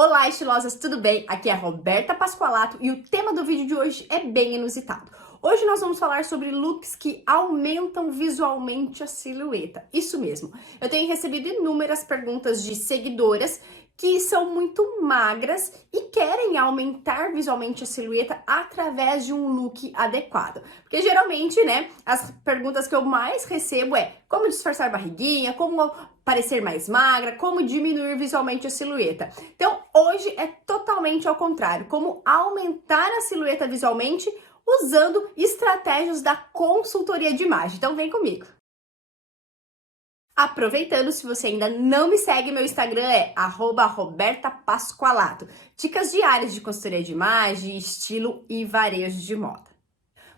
Olá, estilosas, tudo bem? Aqui é a Roberta Pasqualato e o tema do vídeo de hoje é bem inusitado. Hoje nós vamos falar sobre looks que aumentam visualmente a silhueta. Isso mesmo. Eu tenho recebido inúmeras perguntas de seguidoras que são muito magras e querem aumentar visualmente a silhueta através de um look adequado. Porque geralmente, né, as perguntas que eu mais recebo é como disfarçar a barriguinha, como parecer mais magra, como diminuir visualmente a silhueta. Então, hoje é totalmente ao contrário, como aumentar a silhueta visualmente usando estratégias da consultoria de imagem. Então, vem comigo. Aproveitando, se você ainda não me segue, meu Instagram é @robertapasqualato. Dicas diárias de consultoria de imagem, estilo e varejo de moda.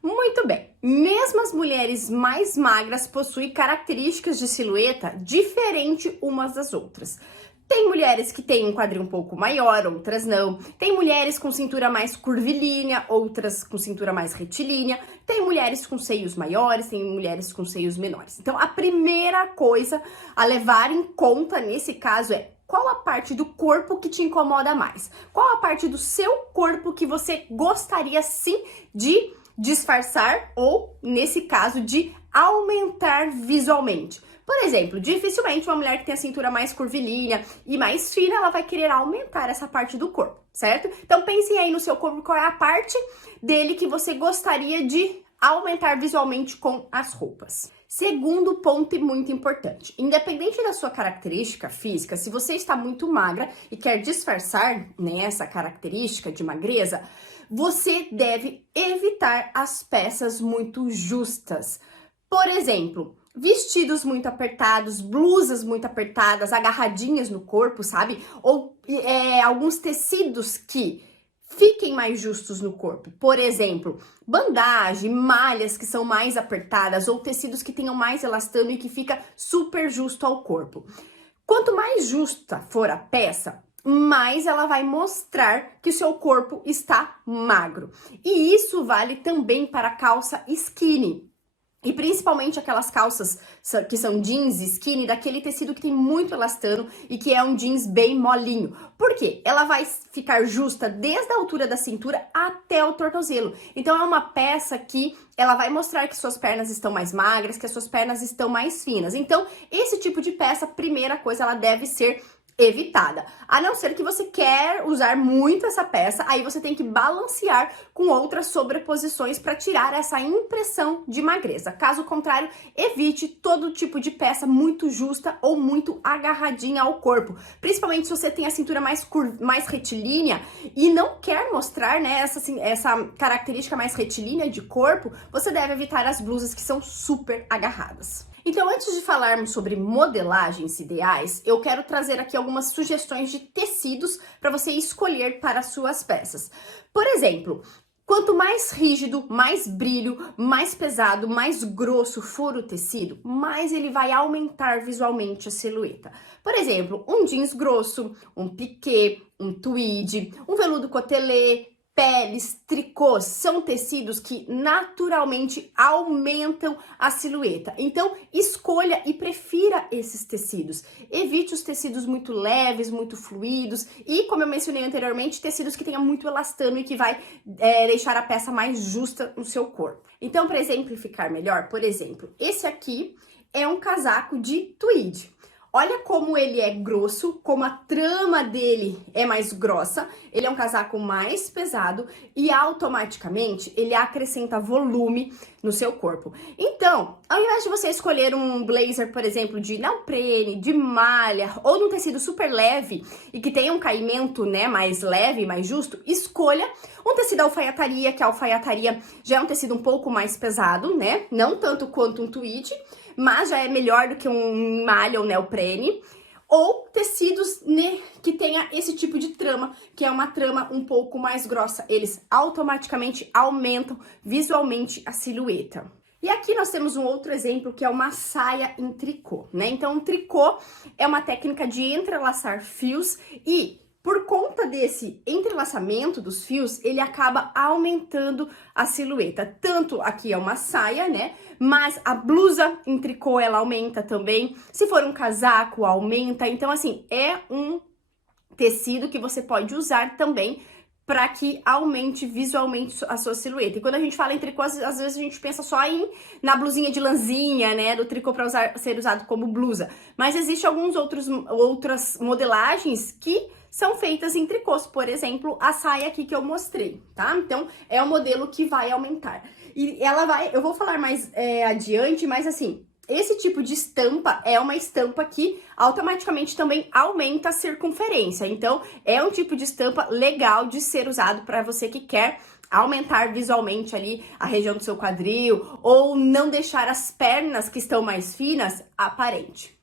Muito bem, mesmo as mulheres mais magras possuem características de silhueta diferente umas das outras. Tem mulheres que têm um quadril um pouco maior, outras não. Tem mulheres com cintura mais curvilínea, outras com cintura mais retilínea. Tem mulheres com seios maiores, tem mulheres com seios menores. Então, a primeira coisa a levar em conta nesse caso é: qual a parte do corpo que te incomoda mais? Qual a parte do seu corpo que você gostaria sim de disfarçar ou, nesse caso, de aumentar visualmente? Por exemplo, dificilmente uma mulher que tem a cintura mais curvilínea e mais fina, ela vai querer aumentar essa parte do corpo, certo? Então pensem aí no seu corpo, qual é a parte dele que você gostaria de aumentar visualmente com as roupas. Segundo ponto e muito importante, independente da sua característica física, se você está muito magra e quer disfarçar, né, essa característica de magreza, você deve evitar as peças muito justas. Por exemplo, vestidos muito apertados, blusas muito apertadas, agarradinhas no corpo, sabe? Ou alguns tecidos que fiquem mais justos no corpo. Por exemplo, bandagem, malhas que são mais apertadas ou tecidos que tenham mais elastano e que fica super justo ao corpo. Quanto mais justa for a peça, mais ela vai mostrar que o seu corpo está magro. E isso vale também para a calça skinny. E principalmente aquelas calças que são jeans skinny, daquele tecido que tem muito elastano e que é um jeans bem molinho. Por quê? Ela vai ficar justa desde a altura da cintura até o tornozelo. Então é uma peça que ela vai mostrar que suas pernas estão mais magras, que as suas pernas estão mais finas. Então, esse tipo de peça, primeira coisa, ela deve ser evitada. A não ser que você quer usar muito essa peça, aí você tem que balancear com outras sobreposições para tirar essa impressão de magreza. Caso contrário, evite todo tipo de peça muito justa ou muito agarradinha ao corpo. Principalmente se você tem a cintura mais retilínea e não quer mostrar, né, essa característica mais retilínea de corpo, você deve evitar as blusas que são super agarradas. Então, antes de falarmos sobre modelagens ideais, eu quero trazer aqui algumas sugestões de tecidos para você escolher para as suas peças. Por exemplo, quanto mais rígido, mais brilho, mais pesado, mais grosso for o tecido, mais ele vai aumentar visualmente a silhueta. Por exemplo, um jeans grosso, um piqué, um tweed, um veludo cotelê, peles, tricôs, são tecidos que naturalmente aumentam a silhueta. Então, escolha e prefira esses tecidos. Evite os tecidos muito leves, muito fluidos e, como eu mencionei anteriormente, tecidos que tenham muito elastano e que vai deixar a peça mais justa no seu corpo. Então, para exemplificar melhor, por exemplo, esse aqui é um casaco de tweed. Olha como ele é grosso, como a trama dele é mais grossa, ele é um casaco mais pesado e automaticamente ele acrescenta volume no seu corpo. Então, ao invés de você escolher um blazer, por exemplo, de neoprene, de malha ou num tecido super leve e que tenha um caimento, né, mais leve, mais justo, escolha um tecido alfaiataria, que a alfaiataria já é um tecido um pouco mais pesado, né, não tanto quanto um tweed, mas já é melhor do que um malha ou neoprene, ou tecidos, né, que tenha esse tipo de trama, que é uma trama um pouco mais grossa. Eles automaticamente aumentam visualmente a silhueta. E aqui nós temos um outro exemplo que é uma saia em tricô, né? Então, um tricô é uma técnica de entrelaçar fios e por conta desse entrelaçamento dos fios, ele acaba aumentando a silhueta. Tanto aqui é uma saia, né? Mas a blusa em tricô, ela aumenta também. Se for um casaco, aumenta. Então, assim, é um tecido que você pode usar também para que aumente visualmente a sua silhueta. E quando a gente fala em tricô, às vezes a gente pensa só na blusinha de lãzinha, né, do tricô para ser usado como blusa. Mas existem outras modelagens que são feitas em tricôs, por exemplo, a saia aqui que eu mostrei, tá? Então, é o modelo que vai aumentar. E eu vou falar mais adiante, mas assim, esse tipo de estampa é uma estampa que automaticamente também aumenta a circunferência. Então, é um tipo de estampa legal de ser usado para você que quer aumentar visualmente ali a região do seu quadril ou não deixar as pernas que estão mais finas aparente.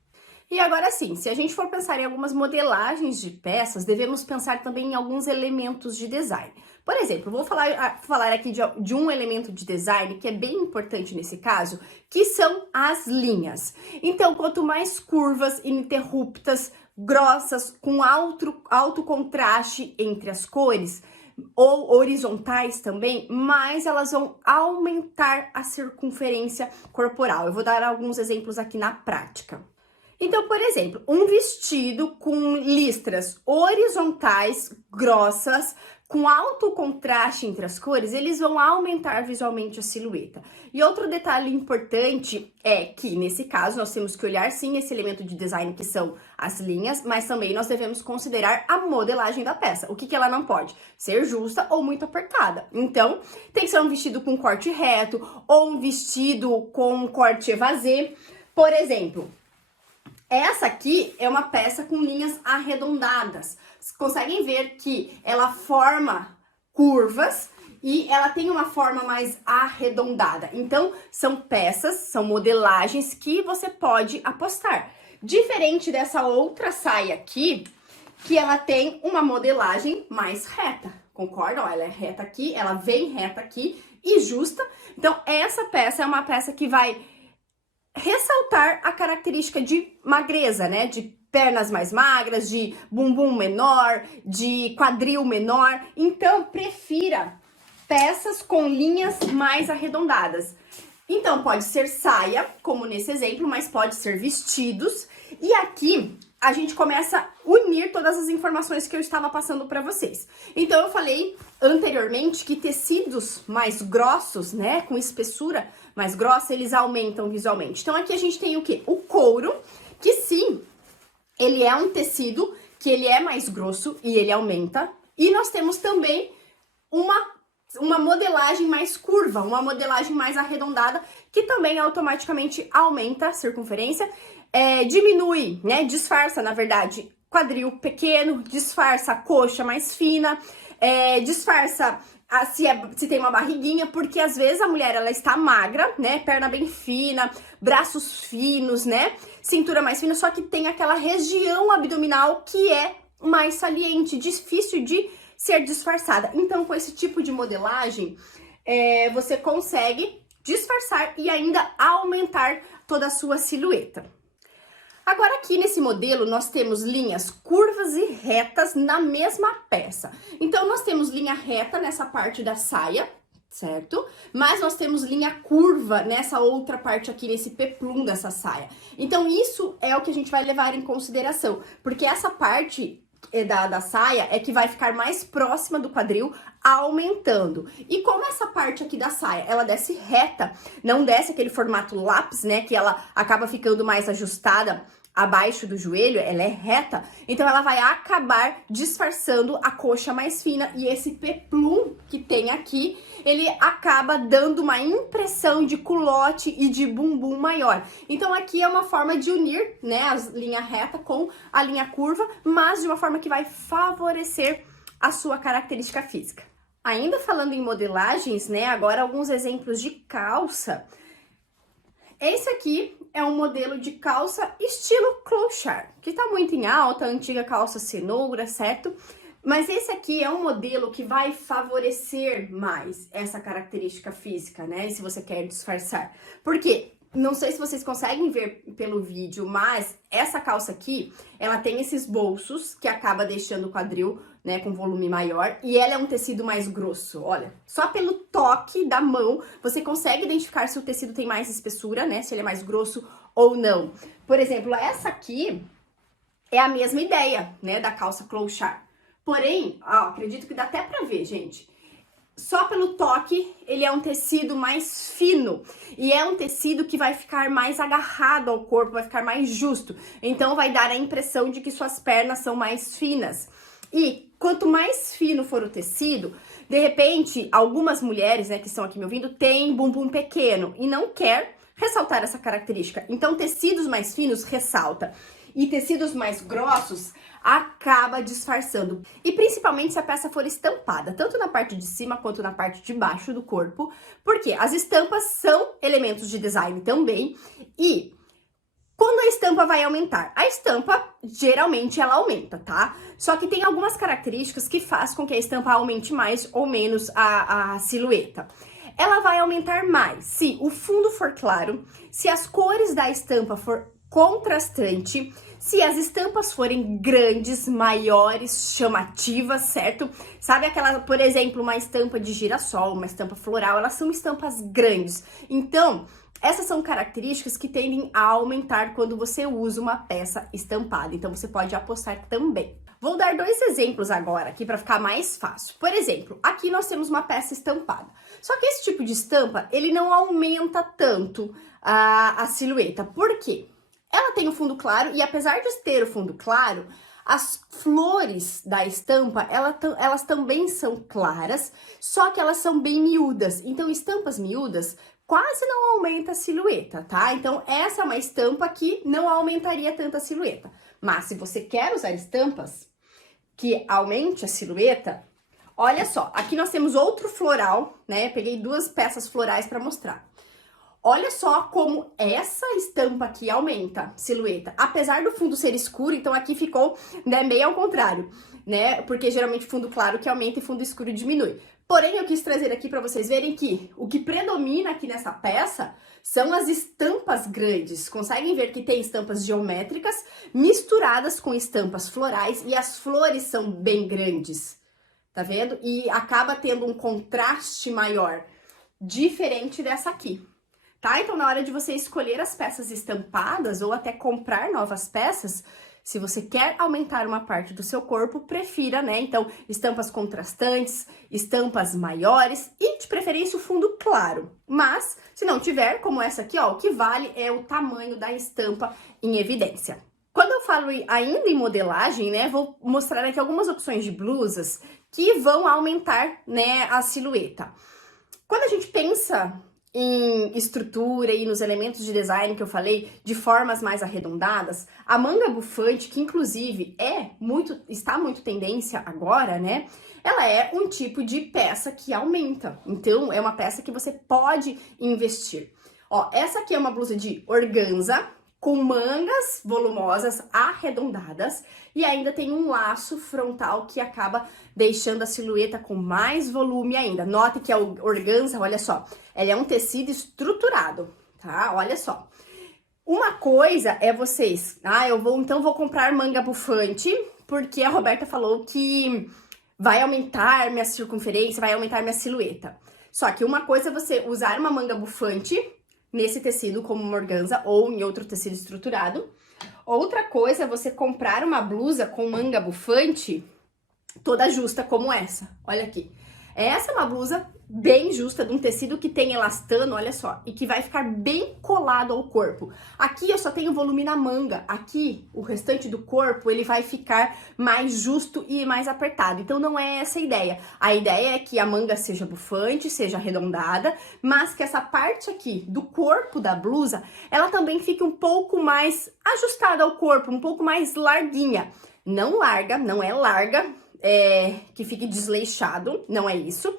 E agora sim, se a gente for pensar em algumas modelagens de peças, devemos pensar também em alguns elementos de design. Por exemplo, vou falar aqui de um elemento de design que é bem importante nesse caso, que são as linhas. Então, quanto mais curvas, ininterruptas, grossas, com alto contraste entre as cores, ou horizontais também, mais elas vão aumentar a circunferência corporal. Eu vou dar alguns exemplos aqui na prática. Então, por exemplo, um vestido com listras horizontais, grossas, com alto contraste entre as cores, eles vão aumentar visualmente a silhueta. E outro detalhe importante é que, nesse caso, nós temos que olhar sim esse elemento de design que são as linhas, mas também nós devemos considerar a modelagem da peça. O que ela não pode? Ser justa ou muito apertada. Então, tem que ser um vestido com corte reto ou um vestido com corte évasé. Por exemplo, essa aqui é uma peça com linhas arredondadas. Vocês conseguem ver que ela forma curvas e ela tem uma forma mais arredondada. Então, são peças, são modelagens que você pode apostar. Diferente dessa outra saia aqui, que ela tem uma modelagem mais reta. Concorda? Ó, ela é reta aqui, ela vem reta aqui e justa. Então, essa peça é uma peça que vai ressaltar a característica de magreza, né? De pernas mais magras, de bumbum menor, de quadril menor. Então, prefira peças com linhas mais arredondadas. Então, pode ser saia, como nesse exemplo, mas pode ser vestidos. E aqui, a gente começa a unir todas as informações que eu estava passando para vocês. Então, eu falei anteriormente que tecidos mais grossos, né, com espessura mais grossa, eles aumentam visualmente. Então, aqui a gente tem o quê? O couro, que sim, ele é um tecido que ele é mais grosso e ele aumenta. E nós temos também uma modelagem mais curva, uma modelagem mais arredondada, que também automaticamente aumenta a circunferência, diminui, né, disfarça, na verdade, quadril pequeno, disfarça a coxa mais fina, disfarça se tem uma barriguinha, porque às vezes a mulher, ela está magra, né, perna bem fina, braços finos, né, cintura mais fina, só que tem aquela região abdominal que é mais saliente, difícil de ser disfarçada. Então, com esse tipo de modelagem, você consegue disfarçar e ainda aumentar toda a sua silhueta. Agora, aqui nesse modelo, nós temos linhas curvas e retas na mesma peça. Então, nós temos linha reta nessa parte da saia, certo? Mas nós temos linha curva nessa outra parte aqui, nesse peplum dessa saia. Então, isso é o que a gente vai levar em consideração, porque essa parte da saia é que vai ficar mais próxima do quadril, aumentando. E como essa parte aqui da saia, ela desce reta, não desce aquele formato lápis, né, que ela acaba ficando mais ajustada abaixo do joelho, ela é reta, então ela vai acabar disfarçando a coxa mais fina e esse peplum que tem aqui, ele acaba dando uma impressão de culote e de bumbum maior. Então aqui é uma forma de unir, né, a linha reta com a linha curva, mas de uma forma que vai favorecer a sua característica física. Ainda falando em modelagens, né, agora alguns exemplos de calça. Esse aqui é um modelo de calça estilo clochard, que tá muito em alta, a antiga calça cenoura, certo? Mas esse aqui é um modelo que vai favorecer mais essa característica física, né? Se você quer disfarçar. Por quê? Não sei se vocês conseguem ver pelo vídeo, mas essa calça aqui, ela tem esses bolsos que acaba deixando o quadril, né, com volume maior, e ela é um tecido mais grosso, olha. Só pelo toque da mão, você consegue identificar se o tecido tem mais espessura, né, se ele é mais grosso ou não. Por exemplo, essa aqui, É a mesma ideia, né, da calça clochard. Porém, ó, acredito que dá até pra ver, gente. Só pelo toque, ele é um tecido mais fino. E é um tecido que vai ficar mais agarrado ao corpo, vai ficar mais justo. Então, vai dar a impressão de que suas pernas são mais finas. E quanto mais fino for o tecido, de repente, algumas mulheres, né, que estão aqui me ouvindo, têm bumbum pequeno e não quer ressaltar essa característica. Então, tecidos mais finos ressalta. E tecidos mais grossos acaba disfarçando. E principalmente se a peça for estampada, tanto na parte de cima quanto na parte de baixo do corpo, porque as estampas são elementos de design também. E quando a estampa vai aumentar? A estampa, geralmente, ela aumenta, tá? Só que tem algumas características que faz com que a estampa aumente mais ou menos a silhueta. Ela vai aumentar mais se o fundo for claro, se as cores da estampa for contrastante, se as estampas forem grandes, maiores, chamativas, certo? Sabe aquela, por exemplo, uma estampa de girassol, uma estampa floral, elas são estampas grandes. Então, essas são características que tendem a aumentar quando você usa uma peça estampada. Então, você pode apostar também. Vou dar dois exemplos agora aqui para ficar mais fácil. Por exemplo, aqui nós temos uma peça estampada. Só que esse tipo de estampa, ele não aumenta tanto a silhueta. Por quê? Ela tem o fundo claro e apesar de ter o fundo claro, as flores da estampa, elas também são claras, só que elas são bem miúdas. Então, estampas miúdas quase não aumenta a silhueta, tá? Então, essa é uma estampa que não aumentaria tanto a silhueta. Mas, se você quer usar estampas que aumente a silhueta, olha só, aqui nós temos outro floral, né? Peguei duas peças florais para mostrar. Olha só como essa estampa aqui aumenta a silhueta. Apesar do fundo ser escuro, então aqui ficou, né, meio ao contrário, né? Porque geralmente fundo claro que aumenta e fundo escuro diminui. Porém, eu quis trazer aqui para vocês verem que o que predomina aqui nessa peça são as estampas grandes. Conseguem ver que tem estampas geométricas misturadas com estampas florais e as flores são bem grandes, tá vendo? E acaba tendo um contraste maior, diferente dessa aqui. Tá? Então, na hora de você escolher as peças estampadas ou até comprar novas peças, se você quer aumentar uma parte do seu corpo, prefira, né? Então, estampas contrastantes, estampas maiores e, de preferência, o fundo claro. Mas, se não tiver, como essa aqui, ó, o que vale é o tamanho da estampa em evidência. Quando eu falo ainda em modelagem, né, vou mostrar aqui algumas opções de blusas que vão aumentar, né, a silhueta. Quando a gente pensa em estrutura e nos elementos de design que eu falei, de formas mais arredondadas, a manga bufante, que inclusive está muito tendência agora, né? Ela é um tipo de peça que aumenta. Então, é uma peça que você pode investir. Ó, essa aqui é uma blusa de organza, com mangas volumosas arredondadas e ainda tem um laço frontal que acaba deixando a silhueta com mais volume ainda. Note que a organza, olha só, ela é um tecido estruturado, tá? Olha só. Uma coisa é vocês, então vou comprar manga bufante, porque a Roberta falou que vai aumentar minha circunferência, vai aumentar minha silhueta. Só que uma coisa é você usar uma manga bufante nesse tecido como uma organza ou em outro tecido estruturado. Outra coisa é você comprar uma blusa com manga bufante toda justa como essa. Olha aqui. Essa é uma blusa bem justa, de um tecido que tem elastano, olha só, e que vai ficar bem colado ao corpo. Aqui eu só tenho volume na manga, aqui o restante do corpo ele vai ficar mais justo e mais apertado. Então não é essa a ideia. A ideia é que a manga seja bufante, seja arredondada, mas que essa parte aqui do corpo da blusa, ela também fique um pouco mais ajustada ao corpo, um pouco mais larguinha. Não larga, não é larga, que fique desleixado, não é isso.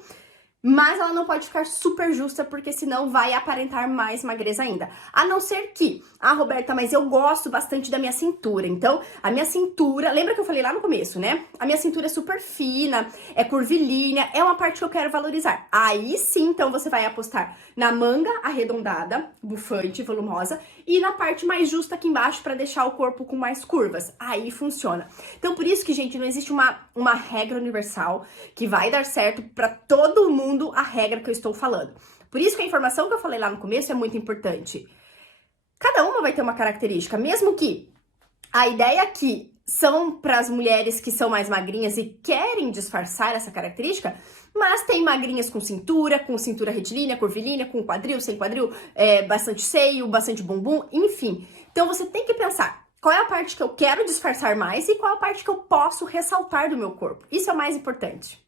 Mas ela não pode ficar super justa, porque senão vai aparentar mais magreza ainda. A não ser que, Roberta, mas eu gosto bastante da minha cintura. Então, a minha cintura, lembra que eu falei lá no começo, né? A minha cintura é super fina, é curvilínea, é uma parte que eu quero valorizar. Aí sim, então, você vai apostar na manga arredondada, bufante, volumosa, e na parte mais justa aqui embaixo, pra deixar o corpo com mais curvas. Aí funciona. Então, por isso que, gente, não existe uma regra universal que vai dar certo pra todo mundo a regra que eu estou falando. Por isso que a informação que eu falei lá no começo é muito importante. Cada uma vai ter uma característica, mesmo que a ideia aqui são para as mulheres que são mais magrinhas e querem disfarçar essa característica, mas tem magrinhas com cintura retilínea, curvilínea, com quadril, sem quadril, bastante seio, bastante bumbum, enfim. Então você tem que pensar qual é a parte que eu quero disfarçar mais e qual é a parte que eu posso ressaltar do meu corpo. Isso é o mais importante.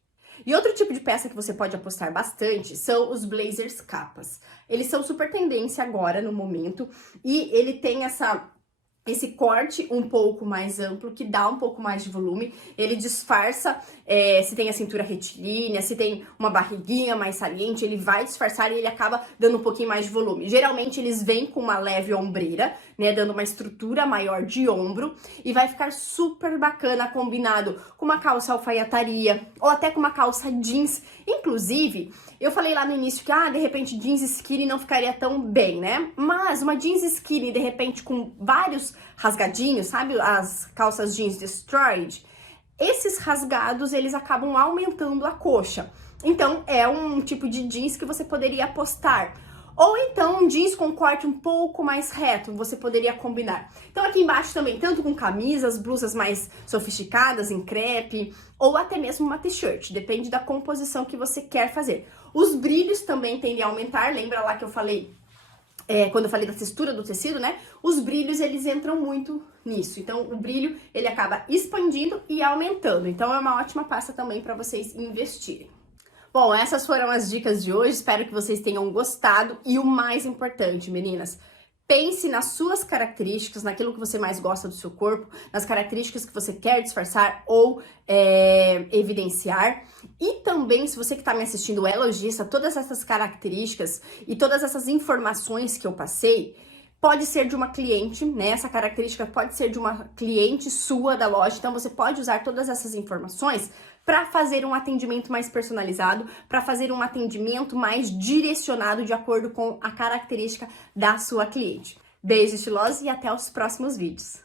E outro tipo de peça que você pode apostar bastante são os blazers capas. Eles são super tendência agora, no momento, e ele tem esse corte um pouco mais amplo, que dá um pouco mais de volume. Ele disfarça se tem a cintura retilínea, se tem uma barriguinha mais saliente, ele vai disfarçar e ele acaba dando um pouquinho mais de volume. Geralmente eles vêm com uma leve ombreira, né, dando uma estrutura maior de ombro, e vai ficar super bacana combinado com uma calça alfaiataria ou até com uma calça jeans. Inclusive, eu falei lá no início que, de repente, jeans skinny não ficaria tão bem, né? Mas uma jeans skinny, de repente, com vários rasgadinhos, sabe? As calças jeans destroyed, esses rasgados, eles acabam aumentando a coxa. Então, é um tipo de jeans que você poderia apostar. Ou então, um jeans com corte um pouco mais reto, você poderia combinar. Então, aqui embaixo também, tanto com camisas, blusas mais sofisticadas, em crepe, ou até mesmo uma t-shirt, depende da composição que você quer fazer. Os brilhos também tendem a aumentar, lembra lá que eu falei, quando eu falei da textura do tecido, né? Os brilhos, eles entram muito nisso. Então, o brilho, ele acaba expandindo e aumentando. Então, é uma ótima peça também para vocês investirem. Bom, essas foram as dicas de hoje, espero que vocês tenham gostado e o mais importante, meninas, pense nas suas características, naquilo que você mais gosta do seu corpo, nas características que você quer disfarçar ou evidenciar. E também, se você que está me assistindo é lojista, todas essas características e todas essas informações que eu passei, pode ser de uma cliente, né? Essa característica pode ser de uma cliente sua da loja, então você pode usar todas essas informações para fazer um atendimento mais personalizado, para fazer um atendimento mais direcionado de acordo com a característica da sua cliente. Beijo estilosos e até os próximos vídeos.